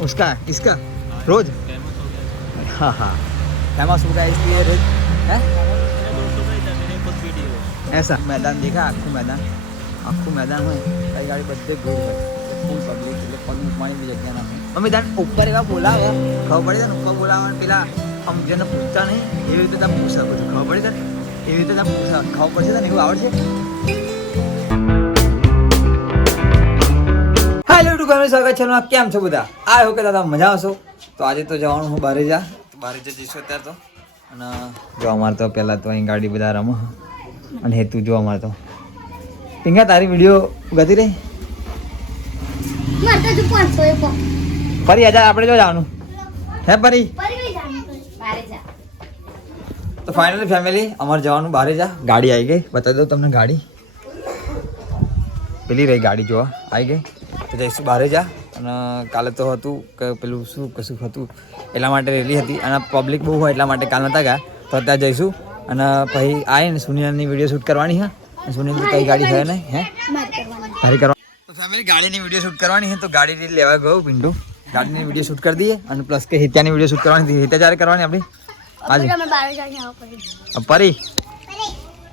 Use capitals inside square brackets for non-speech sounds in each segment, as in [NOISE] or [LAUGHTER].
उसका इसका रोज हाँ हाँ फेमस हो गया इसलिए रोज है ऐसा मैदान देखा આખું મેદાન આખું મેદાન હોય કઈ ગાડી બધે ભીડ હોય ફૂલ પબ્લિક એટલે પગ મૂકવાની બી જગ્યા ના હોય અમે તાન ઉપર એવા બોલાવે ખબર પડી ને ઉપર બોલાવવા પેલા આમ જેને પૂછતા નહીં એવી રીતે તમે પૂછા બધું ખબર પડી તને એવી રીતે તમે પૂછા ખબર પડશે તને એવું આવડશે હેલો યુટ્યુબ ફેમિલી સ્વાગત છે. કેમ છો બધા? આ હોકે દાદા મજા આવશો તો આજે તો જવાનું હું બારે જા. બારે જ જઈશું અત્યારે તો. અને જો અમારે તો પહેલાં તો અહીં ગાડી બધા રમો. અને હેતુ જો અમારે તો. પિંગા તારી વીડિયો ગતી રહી? ફરી હજાર આપણે જો જવાનું. હે ફરી? તો ફાઇનલી ફેમિલી અમારે જવાનું બહાર જા. ગાડી આવી ગઈ. બતાવી દઉં તમને ગાડી. પેલી રહી ગાડી જોવા. આવી ગઈ. તો જઈશું બહાર જા. અને કાલે તો હતું કે પેલું શું કશું હતું એટલા માટે રેલી હતી. અને પબ્લિક બહુ હોય એટલા માટે કાલ નહોતા ગયા. તો અત્યારે જઈશું. અને પછી આવીને સુનિયાની વીડિયો શૂટ કરવાની હે. અને સુનિયાની કઈ ગાડી છે નહીં હે? તારી કરવા તો ફેમિલી ગાડીની વીડિયો શૂટ કરવાની છે તો ગાડી લેવા ગયો પિંડુ ગાડીની વીડિયો શૂટ કરી દઈએ અને પ્લસ કે હિત્યાની વીડિયો શૂટ કરવાની હતી. હિત્યા જ્યારે કરવાની આપણી? આજે? પરી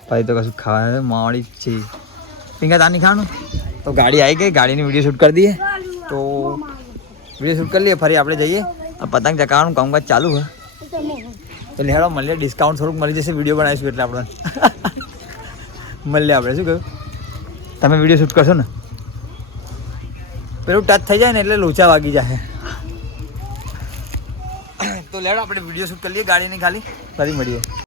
પરી તો કશું ખાવા માવડી જ છે. પિંગા તાની ખાવાનું? તો ગાડી આવી ગઈ, ગાડીની વીડિયો શૂટ કરી દઈએ. તો વીડિયો શૂટ કરી લઈએ, ફરી આપણે જઈએ. પતંગ ચકાવવાનું કામકાજ ચાલુ છે. એટલે હેડો મળીએ ડિસ્કાઉન્ટ થોડુંક મળી જશે, વીડિયો બનાવીશું એટલે આપણે [LAUGHS] મળીએ આપણે, શું કહ્યું? તમે વીડિયો શૂટ કરશો ને? પેલું ટચ થઈ જાય ને એટલે લોચા વાગી જાય તો લેડો આપણે વીડિયો શૂટ કરી લઈએ ગાડીની ખાલી. ફરી મળીએ.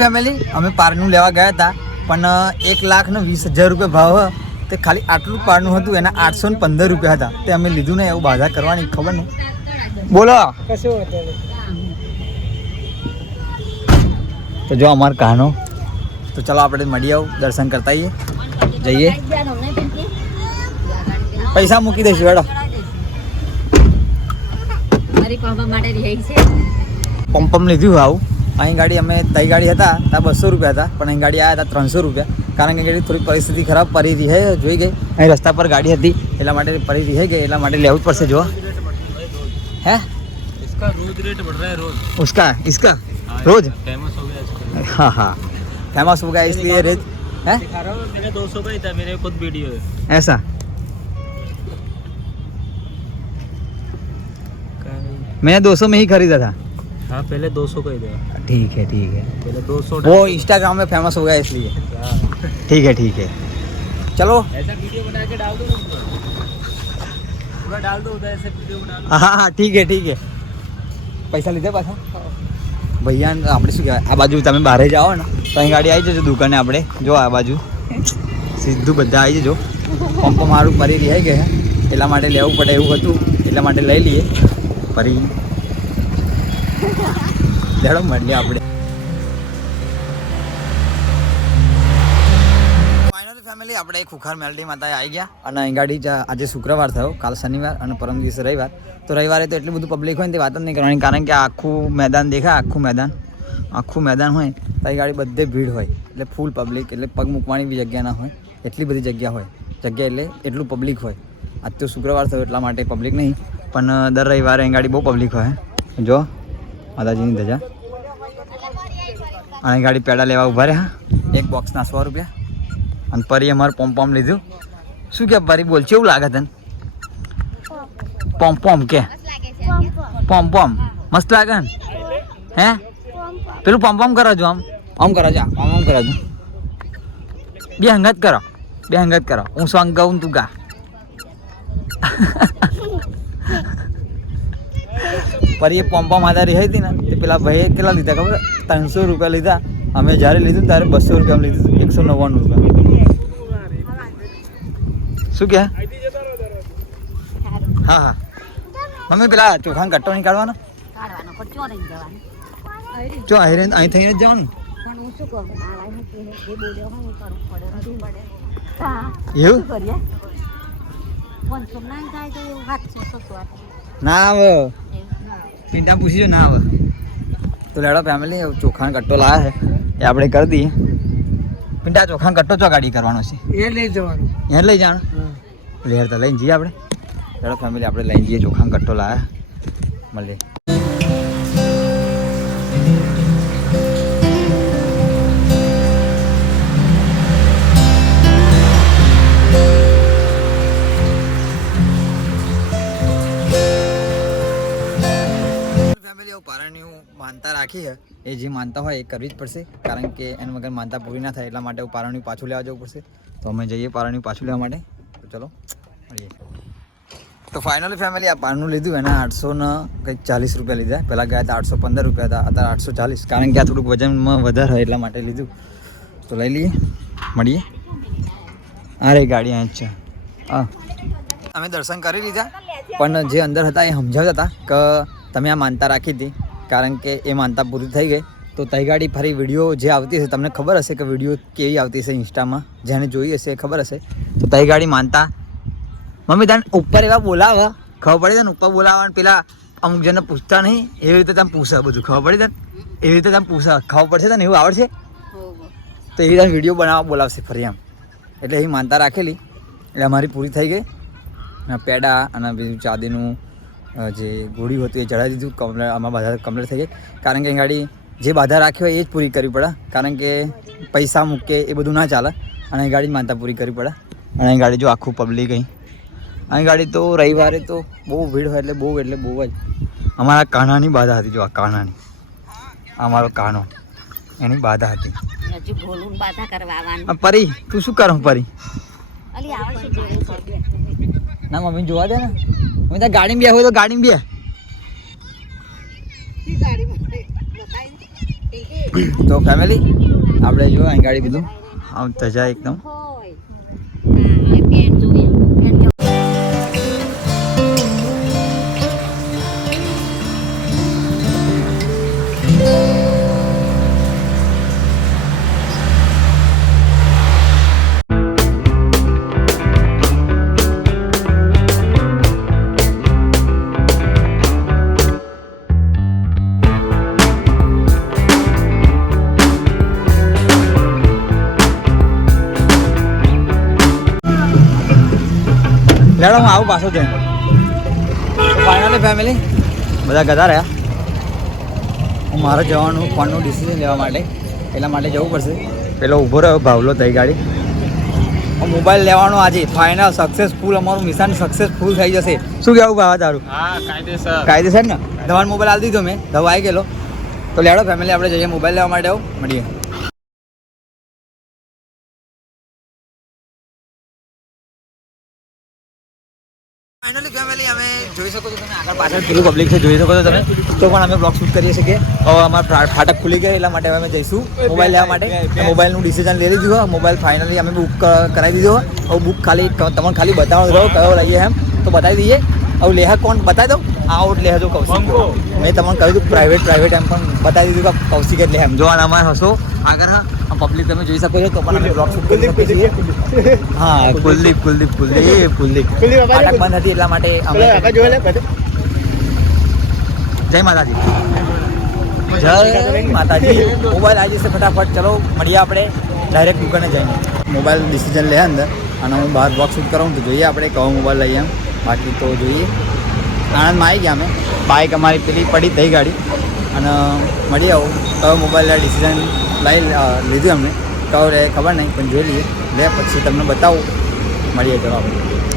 ફેમિલી અમે પારનું લેવા ગયા હતા પણ એક લાખ ને વીસ હજાર રૂપિયા ભાવ હ. તે ખાલી આટલું પારનું હતું એના આઠસો ને પંદર રૂપિયા હતા. તે અમે લીધું ને એવું બાધા કરવાની ખબર નહીં. બોલો. તો જો અમાર કહાનો તો ચલો આપણે મળી આવું દર્શન કરતા આવીએ જઈએ. પૈસા મૂકી દઈશું હેડો મારી પાપા માટે રહી છે. પંપમ લીધું આવું. અહીં ગાડી અમે તઈ ગાડી હતા ત્યાં બસો રૂપિયા હતા પણ અહીં ગાડી આવ્યા હતા ત્રણસો રૂપિયા કારણ કે ગાડી થોડી પરિસ્થિતિ ખરાબ પડી રહી હે જોઈ ગઈ અહીં રસ્તા પર ગાડી હતી એટલા માટે પડી રહી ગઈ એટલા માટે લેવું જ પડશે જો હે इसका रोज रेट बढ़ रहा है रोज उसका इसका रोज फेमस हो गया इसका हाँ हाँ फेमस हो गया इसलिए रेट है दिखा रहा हूँ मेरे दो सौ का ही था मेरे खुद वीडियो है ऐसा मैंने दो सौ में ही खरीदा था हाँ पहले दो सौ का ही था ठीक है ठीक है पहले दो सौ वो इंस्टाग्राम में फेमस हो गया इसलिए ठीक है ठीक है चलो ऐसा वीडियो बना के डाल दो उसमें। पूरा डाल दो उधर ऐसे वीडियो बना लो હા હા ઠીક હે ઠીક હે પૈસા લીધા પાછા ભૈયા આપણે શું કહેવાય આ બાજુ તમે બહાર જાઓ ને તો અહીં ગાડી આવી જજો દુકાને આપણે જો આ બાજુ સીધું બધા આવી જજો પંપ મારું ફરી રહી ગયા એટલા માટે લેવું પડે એવું હતું એટલા માટે લઈ લઈએ ફરી લેડો મળીએ આપણે. ફેમિલી આપણે ખુખાર મેલડી માતા આવી ગયા અને અહીં ગાડી આજે શુક્રવાર થયો, કાલ શનિવાર અને પરમ દિવસે રવિવાર. તો રવિવારે તો એટલું બધું પબ્લિક હોય ને તે વાત જ નહીં કરવાની, કારણ કે આખું મેદાન દેખાય, આખું મેદાન. આખું મેદાન હોય તો અહીં ગાડી બધે ભીડ હોય. એટલે ફૂલ પબ્લિક એટલે પગ મૂકવાની બી જગ્યા ના હોય. એટલી બધી જગ્યા હોય. જગ્યા એટલે એટલું પબ્લિક હોય. આજ તો શુક્રવાર થયો એટલા માટે પબ્લિક નહીં, પણ દર રવિવારે અહીં ગાડી બહુ પબ્લિક હોય જો. માતાજીની ધજા. અને અહીં ગાડી પેડા લેવા ઊભા રહ્યા. એક બોક્સના સો રૂપિયા. અને પરી અમારે પોમ પોમ લીધું. શું કે પરી બોલ કેવું લાગે તને? પોમ પોમ કે? પોમ પોમ મસ્ત લાગે ને? હે? પેલું પોમ્પોમ કરાવજો કરો છો આમ? આમ કરો છો આમ આમ કરો છો. બે હંગત કરો બે હંગત કરો. હું સોંગ ગાઉં તું ગા. [LAUGHS] પરી એ પોમ પોમ આધારી હતી ને તે પેલા ભાઈએ કેટલા લીધા ખબર? ત્રણસો રૂપિયા લીધા. અમે જ્યારે લીધું ત્યારે બસો રૂપિયા લીધું એકસો નવ્વાણું રૂપિયા. શું કે હા હા. મમ્મી પેલા ચોખાને કટ્ટો નહીં કાઢવાનો? ચો જો અહીં અહીં થઈને જ જવાનું? એવું? ના પિંટા પૂછી જો ના આવે. તો લેડો ફેમિલી ચોખાનો કટ્ટો લાવે છે. એ આપણે કરી દઈએ. પિંટા ચોખાનો કટ્ટો ચોગાડી કરવાનો છે? એ લઈ જવાનું. એ લઈ જાણ? લેર તો લઈને જઈએ આપણે. લેડો ફેમિલી આપણે લઈને જઈએ ચોખાનો કટ્ટો લાયા. મળીએ. ફેમિલી પારણની માનતા રાખી છે. એ જે માનતા હોય એ કરવી જ પડશે, કારણ કે એના વગર માનતા પૂરી ના થાય, એટલા માટે હું પારણ્યું પાછું લેવા જવું પડશે. તો અમે જઈએ પારણ્યું પાછું લેવા માટે. તો ચલો, મળીએ. તો ફાઇનલી ફેમિલી આ પારનું લીધું, એના આઠસો ને કંઈક ચાલીસ રૂપિયા લીધા. પહેલાં ગયા હતા આઠસો પંદર રૂપિયા હતા, અત્યારે આઠસો ચાલીસ. કારણ કે આ થોડુંક વજનમાં વધારે એટલા માટે લીધું. તો લઈ લઈએ, મળીએ. અરે ગાડી અહીં જ છે. હા. અમે દર્શન કરી લીધા, પણ જે અંદર હતા એ સમજાવતા હતા કે તમે આ માનતા રાખી હતી, કારણ કે એ માનતા પૂરી થઈ ગઈ. તો તહીગાડી ફરી વીડિયો જે આવતી હશે, તમને ખબર હશે કે વીડિયો કેવી આવતી હશે ઇન્સ્ટામાં? જેને જોઈ હશે એ ખબર હશે. તો તૈગાડી માનતા. મમ્મી, તને ઉપર એવા બોલાવે. ખબર પડી તને ઉપર બોલાવવાનું? પેલા અમુક જણને પૂછતા નહીં. એવી રીતે તમે પૂછા બધું. ખબર પડી તને? એવી રીતે તમે પૂછા. ખબર પડશે તને? એવું આવડશે? તો એવી રીતે વીડિયો બનાવવા બોલાવશે ફરી આમ. એટલે એ માનતા રાખેલી. એટલે અમારી પૂરી થઈ ગઈ. પેડા અને બીજું ચાંદીનું જે ગોળી હતું એ ચડાવી દીધું કમ્પ્લેટ આમાં બધા કમ્પ્લેટ થઈ ગઈ. કારણ કે ગાડી જે બાધા રાખી હોય એ જ પૂરી કરવી પડે. કારણ કે પૈસા મૂકે એ બધું ના ચાલે. અને એ ગાડી જ માનતા પૂરી કરવી પડે. અને એ ગાડી જો આખું પબ્લિક અહીં. અહીં ગાડી તો રવિવારે તો બહુ ભીડ હોય એટલે બહુ એટલે બહુ જ. અમારા કાનાની બાધા હતી જો આ કાનાની. અમારો કાનો. એની બાધા હતી. પરી તું શું કરું પરી. ના મમ્મી જોવા દે ને. મમ્મી ત્યાં ગાડીમાં બે હોય તો ગાડી બે તો ફેમિલી આપણે જો અહીં ગાડી બીજું આમ તજા એકદમ. લેડો હું આવું પાછો જઈને ફાઇનલી ફેમિલી બધા ગધા રહ્યા. હું મારે જવાનું ફોનનું ડિસિઝન લેવા માટે. એટલા માટે જવું પડશે. પેલો ઊભો રહ્યો ભાવલો થઈ ગાડી. મોબાઈલ લેવાનો આજે. ફાઇનલ સક્સેસફુલ અમારું મિશન સક્સેસફુલ થઈ જશે. શું કહેવું ભાવા તારું? હા કાયદેસર. કાયદેસર ને? દવાનો મોબાઈલ આપી દીધો મેં. દવા આવી ગયેલો. તો લેડો ફેમિલી આપણે જઈએ. મોબાઈલ લેવા માટે આવું. મળીએ. ફાઇનલી ફેમિલી અમે જોઈ શકો છો તમે આગળ પાછળ. પેલું પબ્લિક છે જોઈ શકો છો તમે. તો પણ અમે બ્લોગ શૂટ કરીએ છીએ. હવે અમારા ફાટક ખુલી ગયા એટલા માટે અમે જઈશું મોબાઈલ લેવા માટે. મોબાઈલનું ડિસિઝન લઈ લીધું મોબાઈલ ફાઇનલી અમે બુક કરાવી દીધો. હવે બુક ખાલી તમને ખાલી બતાવો રહ્યો કયો લઈએ એમ. તો બતાવી દઈએ. હવે લેહા કોણ? બતાવી દઉં. આ આઉટ લેહા જો કૌશિક મેં તમને કહ્યું હતું પ્રાઇવેટ પ્રાઇવેટ એમ પણ બતાવી દીધું કે કૌશિક એટલે એમ. જોવાના અમારે હશો આગળ હા પબ્લિક તમે જોઈ શકો છો તો પણ અમે બ્લોગ શૂટ કરી શકીએ હા કુલદીપ કુલદીપ કુલદીપ કુલદીપ. ફાટક બંધ હતી એટલા માટે અમે જય માતાજી. જય માતાજી. મોબાઈલ આવી જશે ફટાફટ. ચલો મળીએ આપણે. ડાયરેક્ટ દુકાને જઈને. મોબાઈલ ડિસિઝન લે અંદર. અને હું બહાર બોક્સ શૂટ કરાવું તો જોઈએ આપણે કયો મોબાઈલ લઈએ બાકી તો જોઈએ. આણંદમાં આવી ગયા અમે. બાઇક અમારી પેલી પડી થઈ ગાડી. અને મળી આવું. તો મોબાઈલના ડિસિઝન લઈ લીધું અમને તો ખબર નહીં, પણ જોઈ લઈએ. લે પછી તમને બતાવું. મળીએ આપણે.